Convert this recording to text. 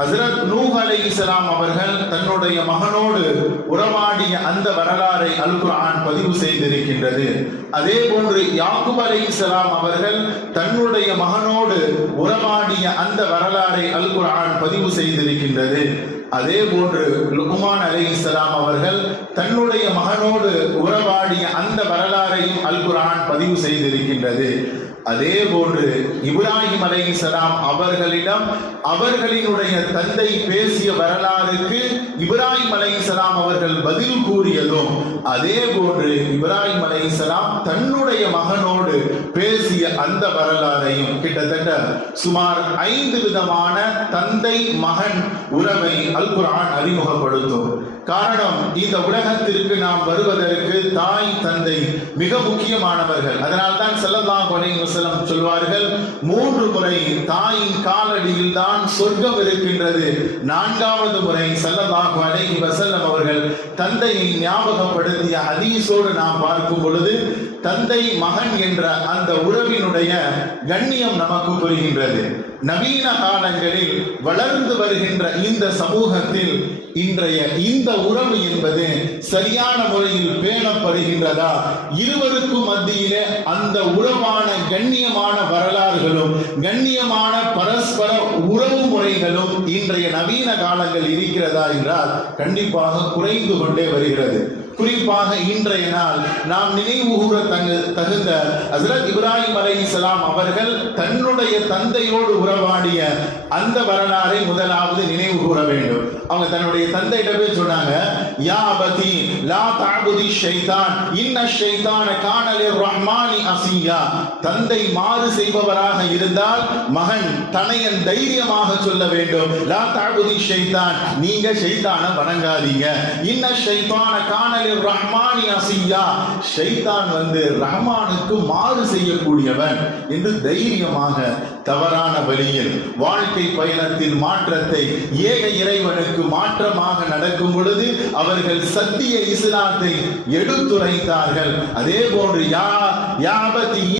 ஹஜ்ரத் நூஹ் அலைஹிஸ்ஸலாம் அவர்கள் தன்னுடைய மகனோடு உறவாடிய அந்த வரலாறை அல் குர்ஆன் பதிவு செய்திருக்கின்றது. அதே போன்று யாக்கூப் அலைஹிஸ்ஸலாம் அவர்கள் தன்னுடைய மகனோடு உறவாடிய அந்த வரலாறை அல் குர்ஆன் பதிவு செய்திருக்கின்றது. அதே போன்று லுக்மான் அலைஹிஸ்ஸலாம் அவர்கள் தன்னுடைய மகனோடு உறவாடிய அந்த வரலாறையும் அல் குர்ஆன் பதிவு செய்திருக்கின்றது. அதே போன்று இப்ராஹிம் அலைஹிஸ்ஸலாம் அவர்களிடம் அவர்களினுடைய தந்தை பேசிய வரலாறுக்கு இப்ராஹிம் அலைஹிஸ்ஸலாம் அவர்கள் பதில் கூறியதும், அதே போன்று இப்ராஹிம் அலைஹிஸ்ஸலாம் தன்னுடைய மகனோடு பேசிய அந்த வரலாறையும் கிட்டத்தட்ட சுமார் 5 விதமான தந்தை மகன் உறவை அல் குர்ஆன் அறிமுகப்படுத்தும். காரணம், இந்த உலகத்திற்கு நாம் வருவதற்கு தாய் தந்தை மிக முக்கியமானவர்கள். அதனால்தான் ஸல்லல்லாஹு அலைஹி வஸல்லம் சொல்வார்கள், 3 முறை தாயின் காலடியில் தான் சொர்க்கம் இருக்கின்றது. 4வது முறை ஸல்லல்லாஹு அலைஹி வஸல்லம் அவர்கள் தந்தையை ஞாபகப்படுத்திய ஹதீஸோடு நாம் பார்க்கும் பொழுது தந்தை மகன் என்ற அந்த உறவினுடைய கண்ணியம் நமக்கு புரிகின்றது. நவீன காலங்களில் வளர்ந்து வருகின்ற இந்த சமூகத்தில் இன்றைய இந்த உறவு என்பது சரியான முறையில் பேணப்படுகின்றதா? இருவருக்கும் மத்தியிலே அந்த உறவான கண்ணியமான வரலாறுகளும் கண்ணியமான பரஸ்பர உறவு முறைகளும் இன்றைய நவீன காலங்கள் இருக்கிறதா என்றால் கண்டிப்பாக குறைந்து கொண்டே வருகிறது. குறிப்பாக இன்றைய நாள் நாம் நினைவு கூற தகுந்த ஹஜ்ரத் இப்ராஹிம் அலைஹிஸ்ஸலாம் அவர்கள் தன்னுடைய தந்தையோடு உறவாடிய அந்த வரலாறை முதலாவது நினைவு கூற வேண்டும். அவங்க தன்னுடைய தந்தையிடவே சொன்னாங்க, யா அபதி லா தஅபுதி ஷைத்தான் இன்ன ஷைத்தான கான லிர்ரஹ்மானி அஸியா. தந்தை மாறு செய்பவராக இருந்தால் மகன் தனையன் தைரியமாக சொல்ல வேண்டும், லா தஅபுதி ஷைத்தான், நீங்க ஷைத்தானை வணங்காதீங்க. இன்ன ஷைத்தான கான லிர்ரஹ்மானி அஸியா, ஷைத்தான் ரஹ்மானுக்கு மாறு செய்யக்கூடியவன் என்று தைரியமாக தவறான வழியில் வாழ்க்கை பயணத்தில் மாற்றத்தை ஏக இறைவனுக்கு மாற்றமாக நடக்கும் பொழுது அவர்கள் சத்திய இஸ்லாத்தை எடுத்துரைத்தார்கள். அதே போன்று யா அபதி